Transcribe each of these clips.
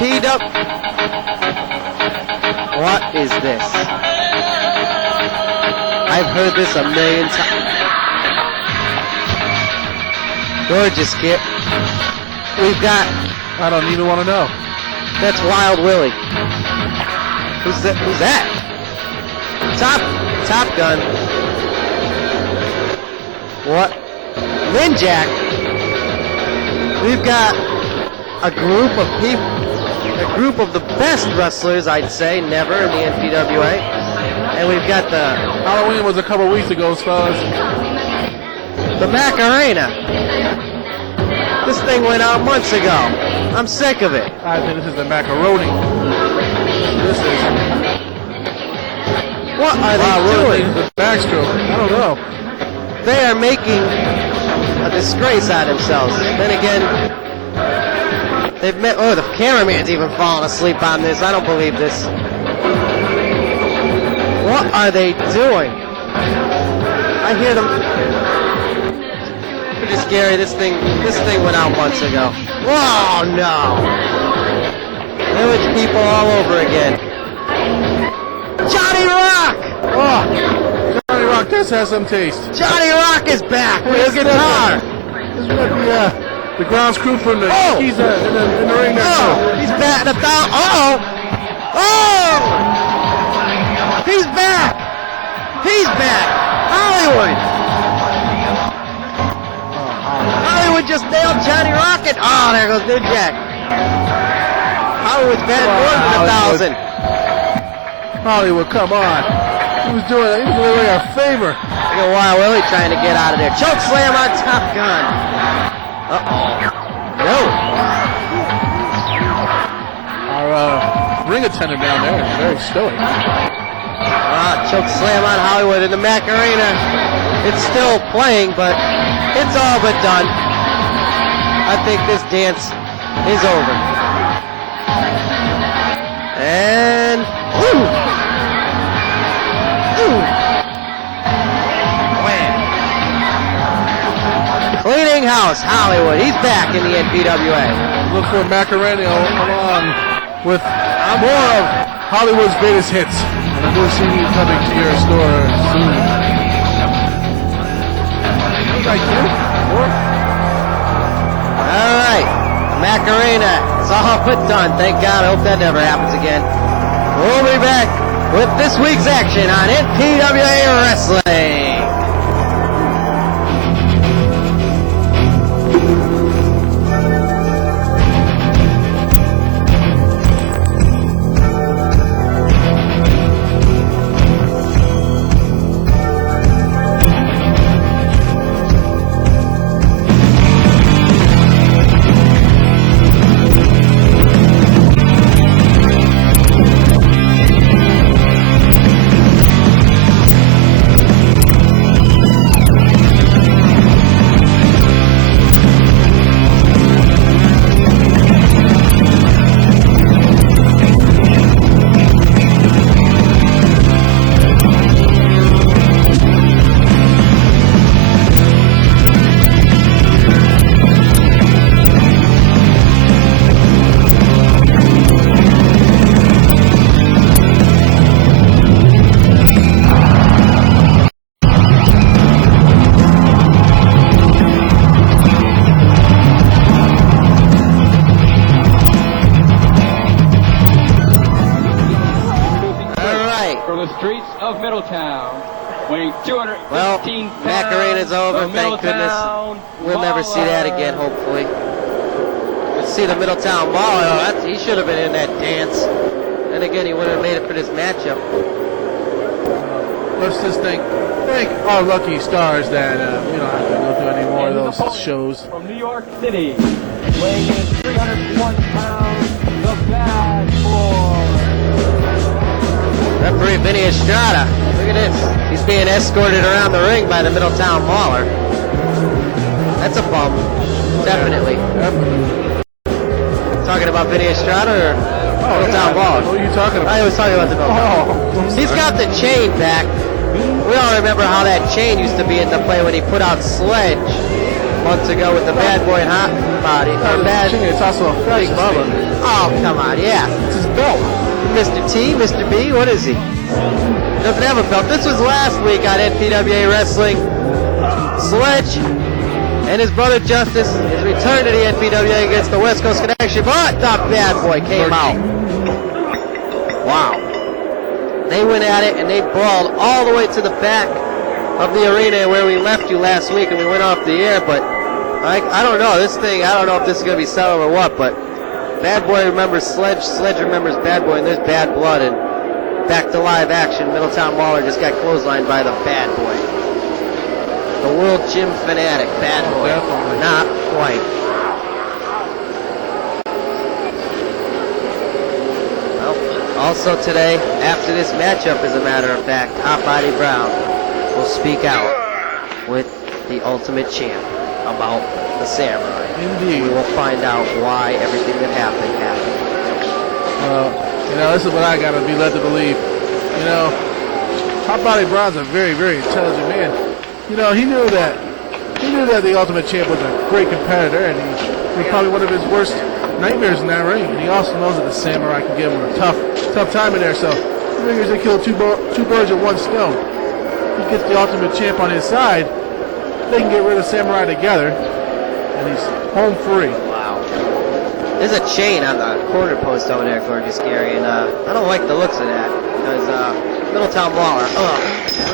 NPW. What is this? I've heard this a million times. Gorgeous kid. We've got. I don't even want to know. That's Wild Willie. Who's that? Who's that? Top Gun. What? Ninjak. We've got a group of people, a group of the best wrestlers, I'd say, never in the NPWA. And we've got the... Halloween was a couple weeks ago, fellas. The Macarena. This thing went out months ago. I'm sick of it. I think this is the macaroni. This is... What are they doing? The backstroke. I don't know. They are making a disgrace out of themselves. Then again, they've met. Oh, the cameraman's even falling asleep on this. I don't believe this. What are they doing? I hear them. Pretty scary. This thing went out months ago. Whoa, no! Village people all over again. Johnny Rock! Oh, Johnny Rock does have some taste. Johnny Rock is back with his guitar. This is the grounds crew from the Keys in the ring next door. He's back. Oh! He's back! He's back! Hollywood! Hollywood just nailed Johnny Rocket. Oh, there goes Ninjak. Hollywood's batted more than 1,000. Hollywood, come on. He was doing away a favor. Look at Wild Willie trying to get out of there. Choke slam on Top Gun. Uh-oh. No. Our ring attendant down there is very stoic. Choke slam on Hollywood in the Macarena. It's still playing, but it's all but done. I think this dance is over. And wham. Cleaning house, Hollywood. He's back in the NPWA. Look for Macarena along with more of Hollywood's greatest hits. And we'll see you coming to your store soon. All right, Macarena. It's all but done. Thank God. I hope that never happens again. We'll be back with this week's action on NPWA Wrestling. Streets of Middletown, weighing 215 pounds. Macarena's over, thank goodness. We'll never see that again, hopefully. Let's see the Middletown Mauler. He should have been in that dance. And again, he would have made it for this matchup. Let's just thank our lucky stars that we don't have to go through any more of those shows. From New York City, weighing in 301 pounds, the Bad Boy. Referee Vinny Estrada. Look at this. He's being escorted around the ring by the Middletown Mauler. That's a bum. Definitely. Talking about Vinny Estrada or Middletown Mauler? What are you talking about? I was talking about the Middletown. He's got the chain back. We all remember how that chain used to be into play when he put out Sledge. months ago with the Bad Boy and Hot Body. It's also a Big fashion Bubba. statement. Oh, come on, yeah. It's his belt. Mr. T, Mr. B, what is he? Doesn't have a belt. This was last week on NPWA Wrestling. Sledge and his brother Justice is returned to the NPWA against the West Coast Connection, but the Bad Boy came out. Wow. They went at it and they brawled all the way to the back of the arena where we left you last week and we went off the air, but I don't know. This thing, I don't know if this is going to be settled or what, but Bad Boy remembers Sledge, Sledge remembers Bad Boy, and there's bad blood, and back to live action. Middletown Mauler just got clotheslined by the Bad Boy. The world gym fanatic, Bad Boy. Definitely. Not quite. Well, also today, after this matchup, as a matter of fact, Hot Body Brown will speak out with the Ultimate Champ about the Samurai. Indeed. We will find out why everything that happened happened. This is what I gotta be led to believe. Hot Body Brown's a very, very intelligent man. He knew that the Ultimate Champ was a great competitor, and he was probably one of his worst nightmares in that ring. And he also knows that the Samurai can give him a tough time in there. So he figures they kill two birds with one stone. He gets the Ultimate Champ on his side. They can get rid of Samurai together, and he's home free. Wow. There's a chain on the corner post over there, Gorgeous Gary, and I don't like the looks of that, because Middletown Mauler,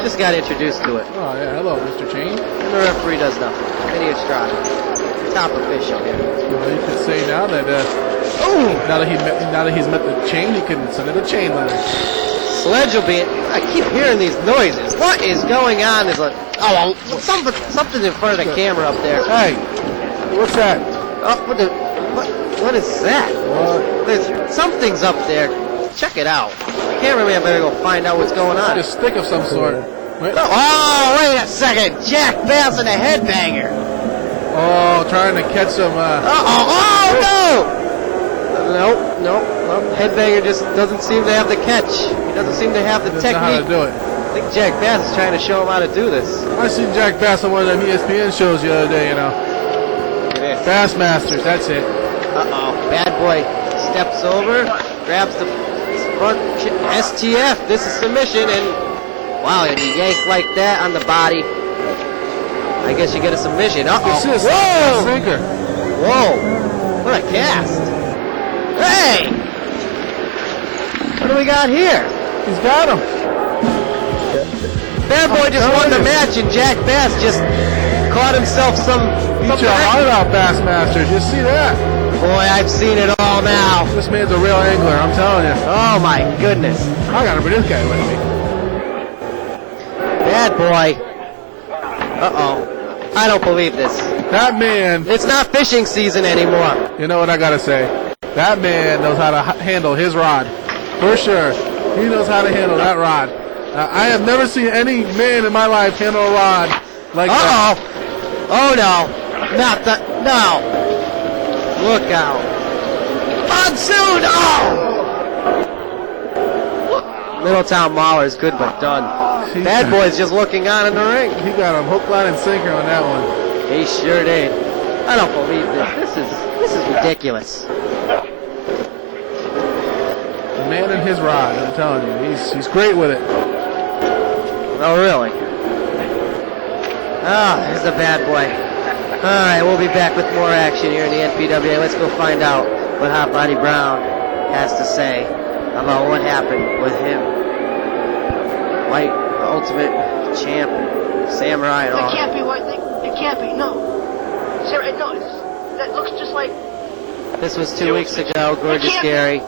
just got introduced to it. Oh, yeah. Hello, Mr. Chain. And the referee does nothing. Vinny Estrada, top official here. Well, you could say now that now that he's met the chain, he can send it a chain letter. Sledge will be. I keep hearing these noises. What is going on? Is something in front of the camera up there. Hey, what's that? Oh, what is that? There's something's up there. Check it out. The cameraman better go find out what's going on. A stick of some sort. Wait. Oh, wait a second. Jack Bass and a headbanger. Oh, trying to catch some. Oh, no! Nope. Headbanger just doesn't seem to have the catch. He doesn't seem to have the Doesn't know technique. how to do it. I think Jack Bass is trying to show him how to do this. I seen Jack Bass on one of them ESPN shows the other day. Bassmasters, that's it. Bad Boy steps over, grabs the front STF. This is submission, and wow, and you yank like that on the body. I guess you get a submission. Assist. Whoa! Sinker. Whoa! What a cast! Hey! What do we got here? He's got him. Bad Boy just won the match, and Jack Bass just caught himself some. Beat your heart out, Bassmasters. You see that? Boy, I've seen it all now. This man's a real angler, I'm telling you. Oh my goodness. I gotta bring this guy with me. Bad Boy. I don't believe this. That man. It's not fishing season anymore. You know what I gotta say? That man knows how to handle his rod. For sure. He knows how to handle that rod. I have never seen any man in my life handle a rod like that. Oh no. Not the. No. Look out. Monsoon! Oh! Middletown Mauler is good but done. Bad Boy's just looking on in the ring. He got him hook, line, and sinker on that one. He sure did. I don't believe this. This is ridiculous. The man and his rod, I'm telling you. He's great with it. Oh, really? There's the Bad Boy. All right, we'll be back with more action here in the NPWA. Let's go find out what Hot Body Brown has to say about what happened with him. White, Ultimate Champ, Samurai, and all. It can't be White. It can't be. No. Sarah, no. That looks just like. This was 2 weeks ago. Gorgeous Gary.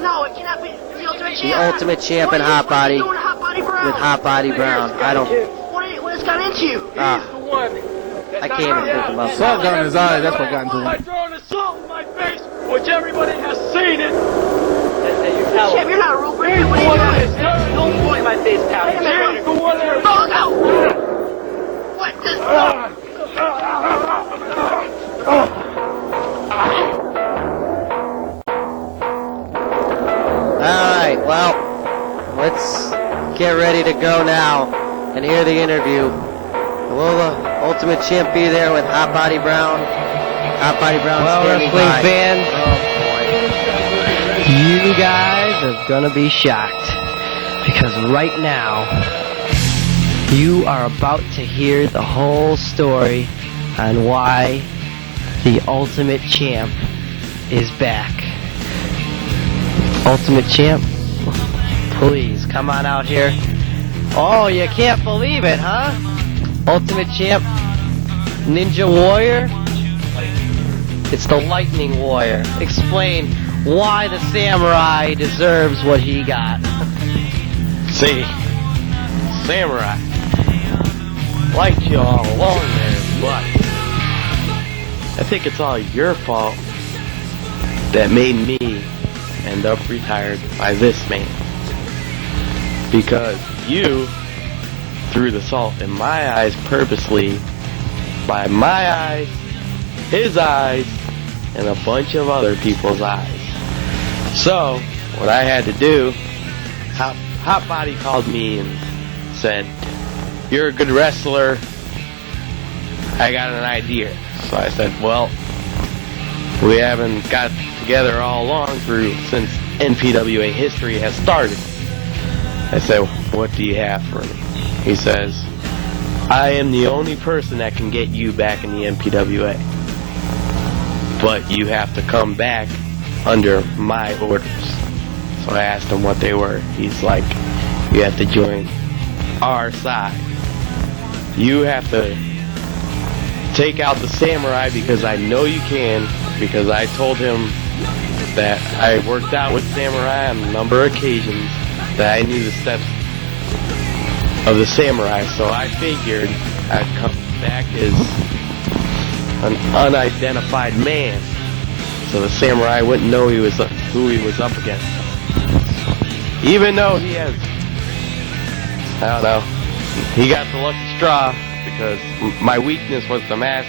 No, it cannot be. The Ultimate Champ. The Ultimate Champ and Hot Body. What are you doing, Hot Body Brown? With Hot Body Brown. I don't. What has got into you? I can't even think about that. Salt got in his eye, that's what got into I him. throwing the salt in my face, which everybody has seen it. Champ, you're not a real person. What are you doing? Don't point my face, pal. Wait a minute. Go on there. No, no. What the? Alright, well, let's get ready to go now and hear the interview. Will the Ultimate Champ be there with Hot Body Brown. Hot Body Brown standing wrestling by. fans, Oh, you guys are gonna be shocked because right now you are about to hear the whole story on why the Ultimate Champ is back. Ultimate Champ, please come on out here. Oh, you can't believe it, huh? Ultimate Champ, Ninja Warrior. It's the Lightning Warrior. Explain why the Samurai deserves what he got. See, Samurai, liked you all along there, but I think it's all your fault that made me end up retired by this man. Because you threw the salt in my eyes purposely, by my eyes, his eyes, and a bunch of other people's eyes. So, what I had to do, Hot Body called me and said, "You're a good wrestler. I got an idea." So I said, "Well, we haven't got together all along since NPWA history has started." I said, "What do you have for me?" He says, "I am the only person that can get you back in the NPWA. But you have to come back under my orders." So I asked him what they were. He's like, "You have to join our side. You have to take out the Samurai because I know you can, because I told him that I worked out with Samurai on a number of occasions, that I knew the steps of the Samurai, so I figured I'd come back as an unidentified man, so the Samurai wouldn't know who he was up against. Even though he has, I don't know, he got the lucky straw, because my weakness was the mask,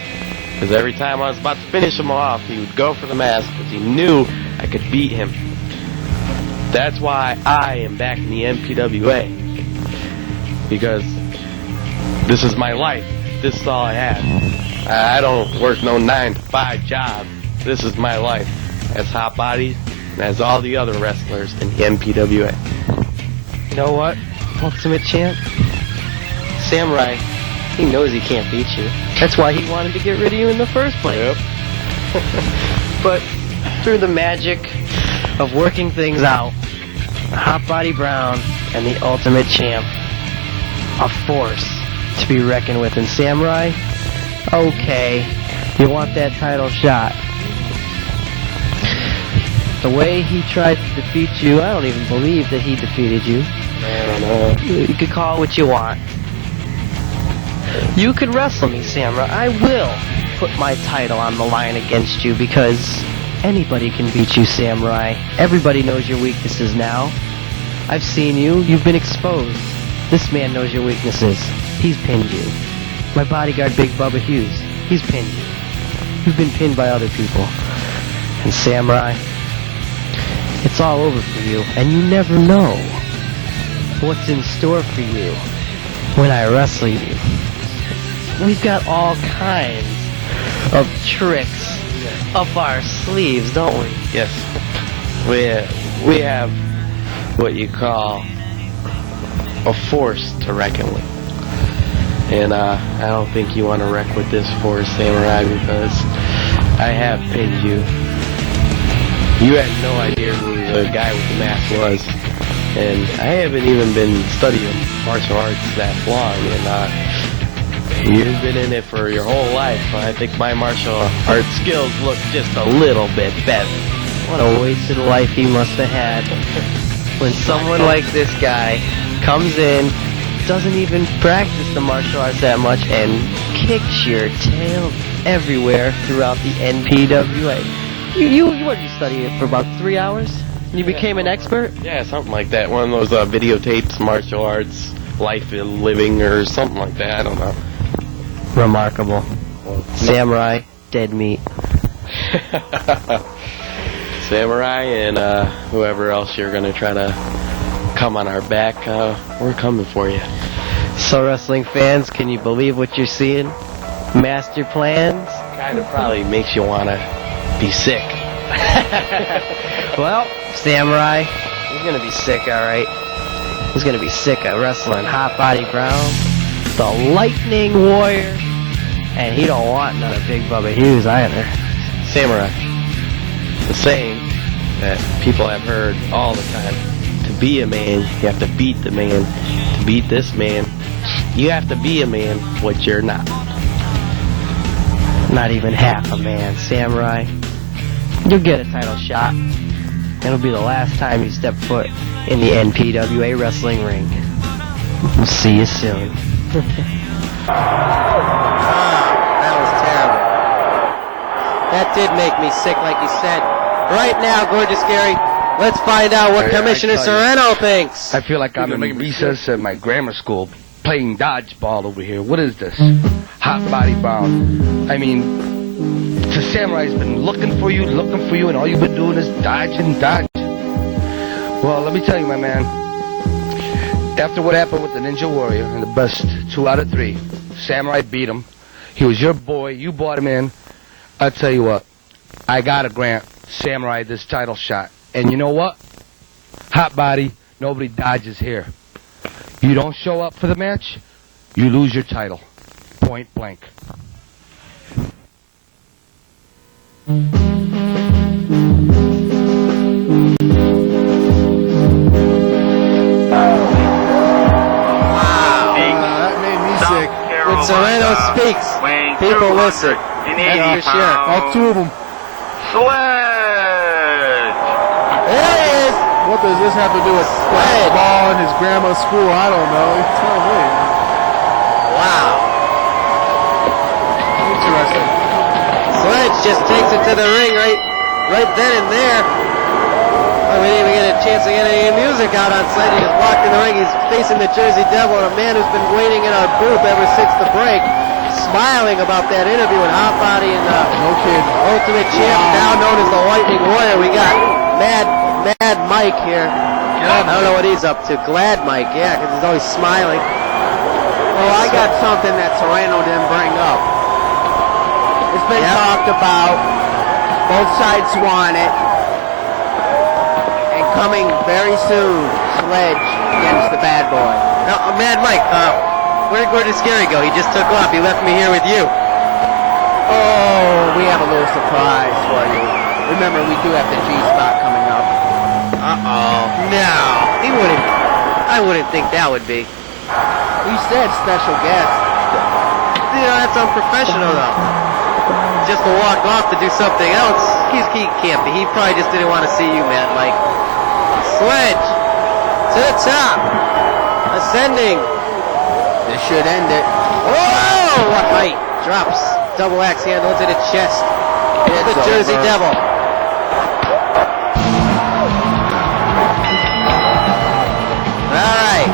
because every time I was about to finish him off, he would go for the mask, because he knew I could beat him. That's why I am back in the NPWA, because this is my life. This is all I have. I don't work no 9-to-5 job. This is my life as Hot Body and as all the other wrestlers in the NPWA. You know what, Ultimate Champ? Samurai, he knows he can't beat you. That's why he wanted to get rid of you in the first place. Yep. But through the magic of working things out, Hot Body Brown and the Ultimate Champ, a force to be reckoned with. And Samurai, okay, you want that title shot. The way he tried to defeat you, I don't even believe that he defeated you. I don't know. You could call it what you want. You could wrestle me, Samurai. I will put my title on the line against you, because anybody can beat you, Samurai. Everybody knows your weaknesses now. I've seen you. You've been exposed. This man knows your weaknesses. He's pinned you. My bodyguard, Big Bubba Hughes, he's pinned you. You've been pinned by other people. And Samurai, it's all over for you, and you never know what's in store for you when I wrestle you. We've got all kinds of tricks up our sleeves, don't we? Yes. We have what you call a force to reckon with. And I don't think you want to wreck with this force, Samurai, because I have pinned you. You had no idea who the guy with the mask was. And I haven't even been studying martial arts that long, and you've been in it for your whole life. I think my martial arts skills look just a little bit better. What a wasted life he must have had. When someone like this guy comes in, doesn't even practice the martial arts that much, and kicks your tail everywhere throughout the NPWA. What did you study it for about 3 hours? You became an expert? Yeah, something like that. One of those videotapes, martial arts, life and living, or something like that. I don't know. Remarkable. Samurai, dead meat. Samurai and whoever else you're going to try to come on our back, we're coming for you. So, wrestling fans, can you believe what you're seeing? Master plans? Kind of probably makes you want to be sick. Well, Samurai, he's going to be sick, all right. He's going to be sick of wrestling Hot Body Brown, the Lightning Warrior, and he don't want none of Big Bubba Hughes either. Samurai, the saying that people have heard all the time, to be a man, you have to beat the man. To beat this man, you have to be a man, what you're not. Not even half a man, Samurai. You'll get a title shot. It'll be the last time you step foot in the NPWA Wrestling ring. We'll see you soon. That was terrible. That did make me sick, like you said. Right now, Gorgeous Gary, let's find out what Commissioner Sereno thinks. I feel like I'm in recess at my grammar school playing dodgeball over here. What is this? Hot Body Brown. I mean, the Samurai's been looking for you, and all you've been doing is dodging. Well, let me tell you, my man, after what happened with the Ninja Warrior in the best 2 out of 3, Samurai beat him. He was your boy. You brought him in. I'll tell you what, I gotta grant Samurai this title shot. And you know what? Hot Body, nobody dodges here. You don't show up for the match, you lose your title. Point blank. That made me sick. When Sereno speaks, people listen. That's for sure. All 2 of them. Sledge! There he is. What does this have to do with ball in his grandma's school? I don't know. You tell me. Wow. Interesting. Sledge just takes it to the ring right then and there. Oh, we didn't even get a chance to get any music out on Sledge. He just walked in the ring. He's facing the Jersey Devil, a man who's been waiting in our booth ever since the break, smiling about that interview with Hot Body and No kid. Ultimate Champ, now known as the Lightning Warrior. We got Mad Mike here. I don't know what he's up to. Glad Mike, yeah, because he's always smiling. Well, I got something that Sereno didn't bring up. It's been talked about. Both sides want it. And coming very soon, Sledge against the bad boy. Now, Mad Mike, where did Gorgeous Gary go? He just took off. He left me here with you. Oh, we have a little surprise for you. Remember, we do have the G-spot coming up. Uh-oh. No, he wouldn't. I wouldn't think that would be. We said special guest. You know, that's unprofessional, though. Just to walk off to do something else, he can't be. He probably just didn't want to see you, man. Like, Sledge to the top, ascending. This should end it. Oh, what height! Drops double axe handle into the chest. It's the Jersey Devil. All right,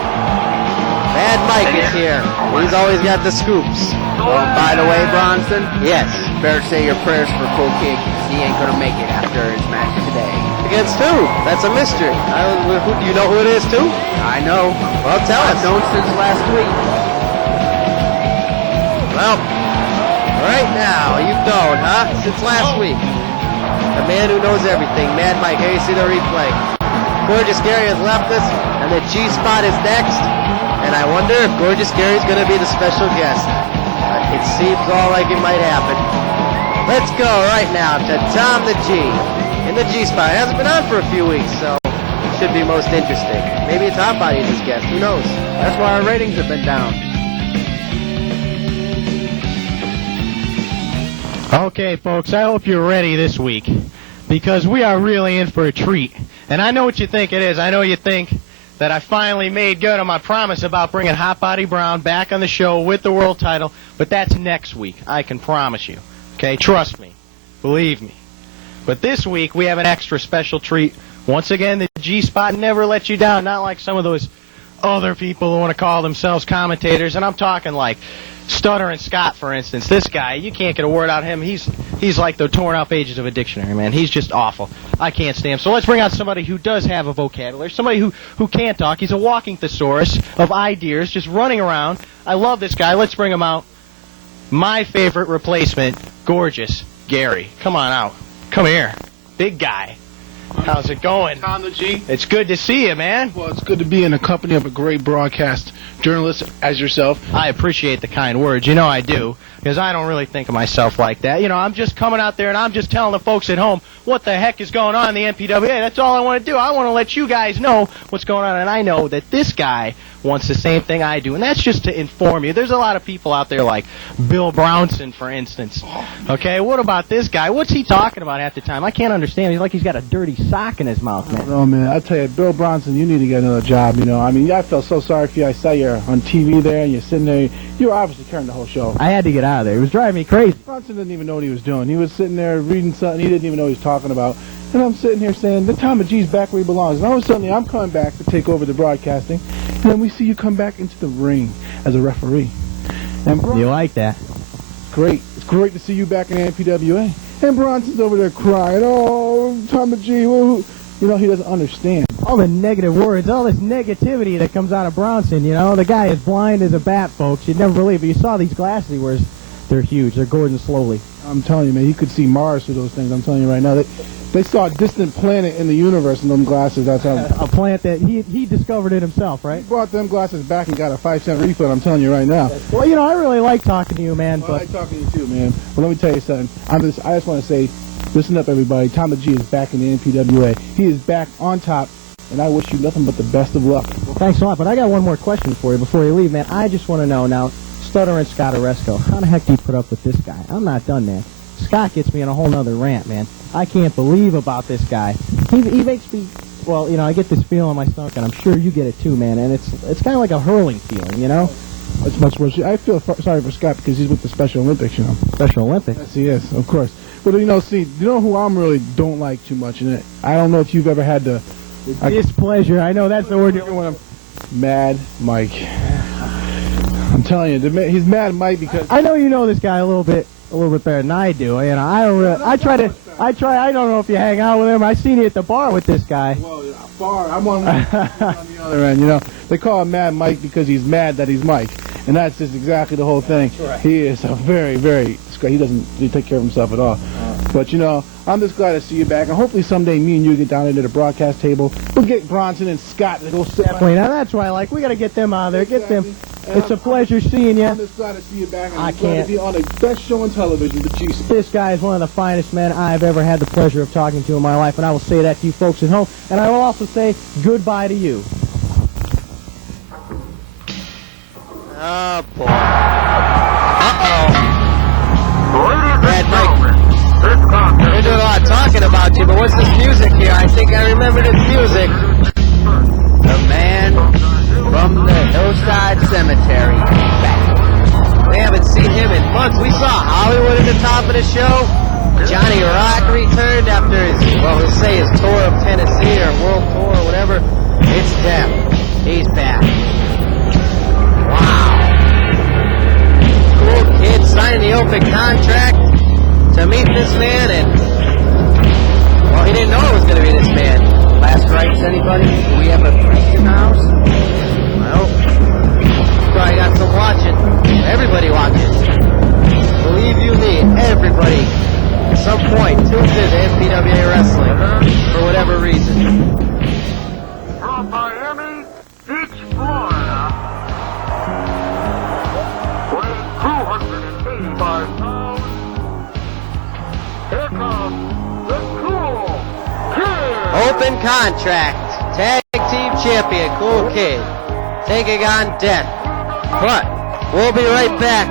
Mad Mike is here. He's always got the scoops. Oh, by the way, Bronson, Yes. better say your prayers for Kool Kid, 'cause he ain't gonna make it after his match today. Against who? That's a mystery. Do you know who it is, too? I know. Well, tell us. I've known since last week. Well, right now, you don't, huh? Since last week. The man who knows everything, Mad Mike. Here you see the replay. Gorgeous Gary has left us, and the G-spot is next. And I wonder if Gorgeous Gary's going to be the special guest. It seems all like it might happen. Let's go right now to Tom the G in the G-spot. It hasn't been on for a few weeks, so it should be most interesting. Maybe it's Hot Body as his guest. Who knows? That's why our ratings have been down. Okay, folks, I hope you're ready this week, because we are really in for a treat. And I know what you think it is. I know you think that I finally made good on my promise about bringing Hot Body Brown back on the show with the world title, but that's next week, I can promise you. Okay, trust me. Believe me. But this week, we have an extra special treat. Once again, the G-Spot never lets you down, not like some of those other people who want to call themselves commentators, and I'm talking like Stuttering Scott, for instance. This guy, you can't get a word out of him. He's like the torn out pages of a dictionary, man. He's just awful. I can't stand him. So let's bring out somebody who does have a vocabulary, somebody who can't talk. He's a walking thesaurus of ideas, just running around. I love this guy. Let's bring him out. my favorite replacement, gorgeous Gary. Come on out. Come here. Big guy. How's it going? Tom the G. It's good to see you, man. Well, it's good to be in the company of a great broadcast journalist as yourself. I appreciate the kind words. You know I do, because I don't really think of myself like that. You know, I'm just coming out there and I'm just telling the folks at home what the heck is going on in the NPWA. That's all I want to do. I want to let you guys know what's going on, and I know that this guy wants the same thing I do, and that's just to inform you. There's a lot of people out there like Bill Brownson, for instance. Okay, what about this guy? What's he talking about half the time? I can't understand. He's like he's got a dirty sock in his mouth, man. Oh, man, I tell you, Bill Bronson, you need to get another job, you know. I mean, I felt so sorry for you. I saw you on TV there, and you're sitting there. You were obviously carrying the whole show. I had to get out of there. It was driving me crazy. Bronson didn't even know what he was doing. He was sitting there reading something he didn't even know what he was talking about. And I'm sitting here saying, the Tom G's back where he belongs. And all of a sudden, I'm coming back to take over the broadcasting. And then we see you come back into the ring as a referee. And You like that? Great. It's great to see you back in the NPWA. And Bronson's over there crying, oh, Tom G, woo. You know, he doesn't understand. All the negative words, all this negativity that comes out of Bronson, you know. The guy is blind as a bat, folks. You'd never believe it. You saw these glasses he wears. They're huge. They're Gordon Slowly. I'm telling you, man, he could see Mars through those things. I'm telling you right now. They saw a distant planet in the universe in them glasses. That's how. A planet that he discovered it himself, right? He brought them glasses back and got a 5-cent refund. I'm telling you right now. Well, you know, I really like talking to you, man. Well, I like talking to you too, man. But let me tell you something. I just want to say, listen up, everybody. Tom G is back in the NPWA. He is back on top, and I wish you nothing but the best of luck. Well, thanks a lot. But I got one more question for you before you leave, man. I just want to know now, Stutter and Scott Oresco, how the heck do you put up with this guy? I'm not done, man. Scott gets me on a whole nother rant, man. I can't believe about this guy. He makes me, well, you know, I get this feeling in my stomach, and I'm sure you get it too, man. And it's kind of like a hurling feeling, you know? It's much worse. I feel sorry for Scott because he's with the Special Olympics, you know. Special Olympics? Yes, he is, of course. But, you know, see, you know who I'm really don't like too much in it? I don't know if you've ever had the displeasure. I know that's the word you're when I'm Mad Mike. I'm telling you, he's Mad Mike because I know you know this guy a little bit better than I do. You know, I don't know if you hang out with him. I seen you at the bar with this guy. Well, bar. I'm on the other end. You know, they call him Mad Mike because he's mad that he's Mike, and that's just exactly the whole thing. Right. He is a very, very. He doesn't take care of himself at all. But you know, I'm just glad to see you back, and hopefully someday me and you get down into the broadcast table. We'll get Bronson and Scott to go sit. Definitely. Now that's why we got to get them out of there. Get them. It's a pleasure seeing you. I'm just glad to see you back. I can't. To be on the best show on television, the Chiefs. This guy is one of the finest men I've ever had the pleasure of talking to in my life, and I will say that to you folks at home. And I will also say goodbye to you. Oh, boy. Uh-oh. Bad Mike. We're doing a lot of talking about you, but what's this music here? I think I remember this music. The man from the Hillside Cemetery is back. We haven't seen him in months. We saw Hollywood at the top of the show. Johnny Rock returned after his, well, we'll say his tour of Tennessee or world tour or whatever. It's Depp. He's back. Wow. Kool Kid signed the open contract to meet this man, and, well, he didn't know it was going to be this man. Last rites, anybody? Do we have a priest in the house? Well, probably got some watching. Everybody watches. Believe you me, everybody at some point tunes in to NPWA Wrestling for whatever reason. From Miami Beach, Florida, weighing 285 pounds, here comes the Kool Kid. Open contract. Tag team champion, Kool Kid, taking on Death. But we'll be right back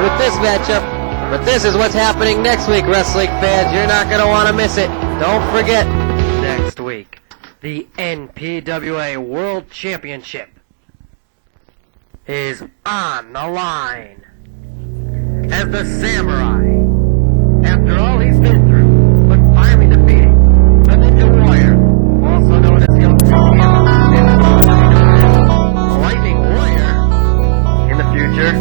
with this matchup. But this is what's happening next week, wrestling fans. You're not going to want to miss it. Don't forget, next week, the NPWA World Championship is on the line. As the Samurai, after all he's been through, but finally defeated the Ninja Warrior, also known as the Lightning Warrior, in the future,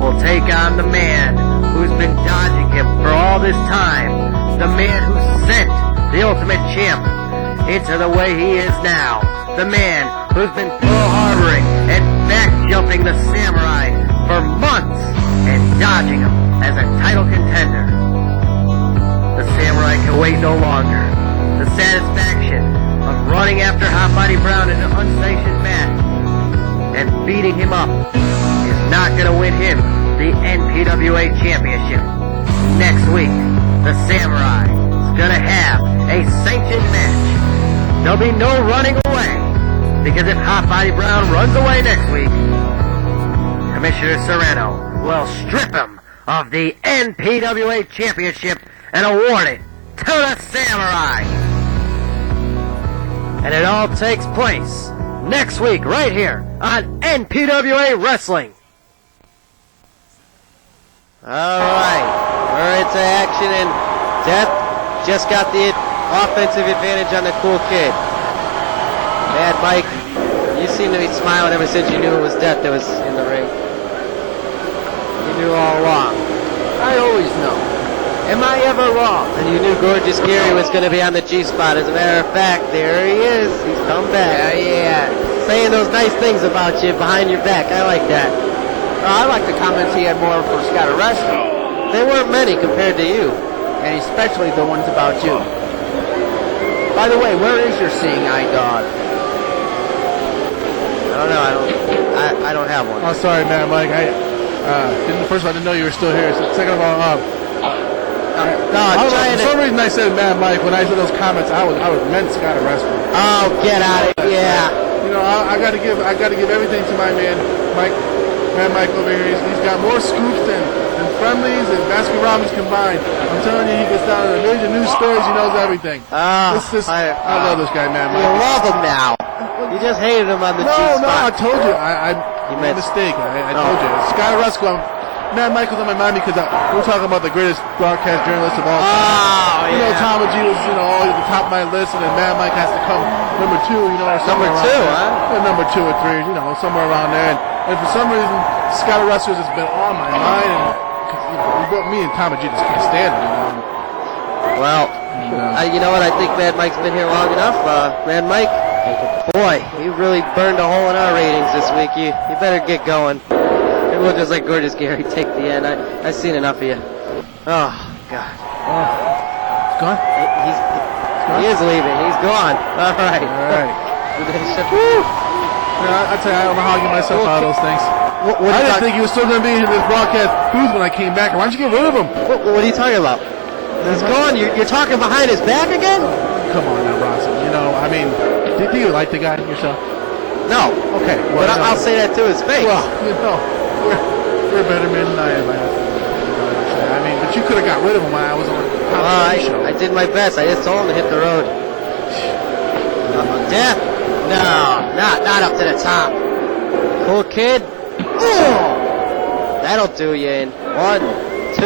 will take on the man who's been dodging him for all this time, the man who sent the Ultimate Champ into the way he is now, the man who's been Pearl Harboring and back jumping the Samurai for months and dodging him as a title contender. The Samurai can wait no longer. The satisfaction of running after Hot Body Brown in an unsanctioned match and beating him up is not going to win him the NPWA Championship. Next week, the Samurai is going to have a sanctioned match. There'll be no running away, because if Hot Body Brown runs away next week, Commissioner Serrano will strip him of the NPWA Championship and award it to the Samurai. And it all takes place next week right here on NPWA Wrestling. Alright, we're into action, and Death just got the offensive advantage on the Kool Kid. Mad Mike, you seem to be smiling ever since you knew it was Death that was in the ring. You knew all along. I always know. Am I ever wrong? And you knew Gorgeous Gary was going to be on the G-spot. As a matter of fact, there he is. He's come back. Yeah. Saying those nice things about you behind your back. I like that. I like the comments he had more for Scott Wrestling. There weren't many compared to you. And especially the ones about you. By the way, where is your seeing eye dog? I don't know. I don't have one. Oh, sorry, man, Mike. First of all, I didn't know you were still here. So second of all, for some reason I said Mad Mike when I said those comments. I was meant Scott Wrestling. Oh, get out of here! Yeah. You know, I got to give everything to my man, Mike. Mad Mike over here. He's got more scoops than Friendlies and Baskin Robbins combined. I'm telling you, he gets down to the major news stories. He knows everything. I love this guy, Mad Mike. You love him now. You just hated him on the G-spot. No, I told you. I made a mistake. I told you. Scott Wrestling. Mad Mike was on my mind because we're talking about the greatest broadcast journalist of all time. Oh, yeah. You know, Tom and G was, always at the top of my list, and then Mad Mike has to come number 2, or somewhere number 2, huh? Number 2 or 3, somewhere around there. And for some reason, Scott Wrestlers has been on my mind, and me and Tom and G just can't stand it. Well, you know what? I think Mad Mike's been here long enough. Mad Mike, boy, you really burned a hole in our ratings this week. You better get going. Maybe we'll just let Gorgeous Gary take the end. I've seen enough of you. Oh, God. He's gone? He is leaving. He's gone. All right. I tell you, I don't know how I get myself out of those things. I didn't think he was still going to be in this broadcast booth when I came back. Why don't you get rid of him? What are you talking about? He's gone? You're talking behind his back again? Come on now, Bronson. Do you like the guy yourself? No. Okay. Well, but I'll say that to his face. Well, we're better men than I am. But you could have got rid of him while I was on the show. I did my best. I just told him to hit the road. Death? No, not up to the top. Kool Kid? Ooh! That'll do you in 1, 2,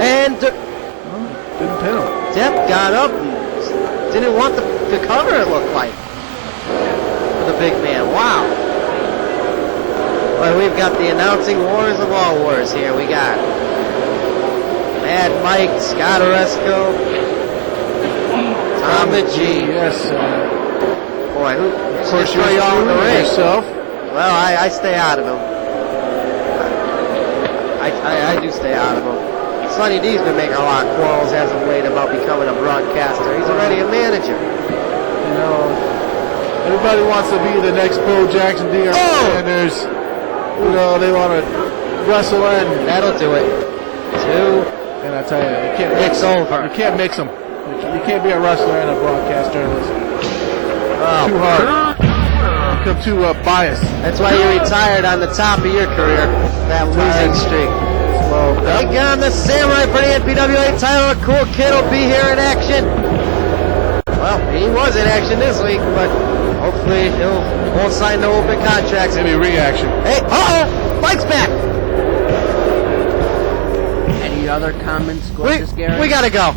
and... Didn't pin him. Death got up and didn't want the cover, it looked like. For the big man. Wow. Well, we've got the announcing wars of all wars here. We got Mad Mike, Scott Oresco, Tom the G. Yes. Boy, who of course destroy you all in the ring? Yourself. Well, I stay out of him. I do stay out of him. Sonny D's been making a lot of quarrels as of late about becoming a broadcaster. He's already a manager. Everybody wants to be the next Bo Jackson, D.R. Sanders. They want to wrestle in. That'll do it. 2. And I tell you, you can't mix over. You can't mix them. You can't be a wrestler and a broadcast journalist. Oh. Too hard. You become too biased. That's why you retired on the top of your career. That losing streak. Well, take on the Samurai for the NPWA title. Kool Kid will be here in action. Well, he was in action this week, but hopefully won't sign no open contracts. Maybe a reaction. Hey, Mike's back. Any other comments, Gorgeous Gary? We gotta go.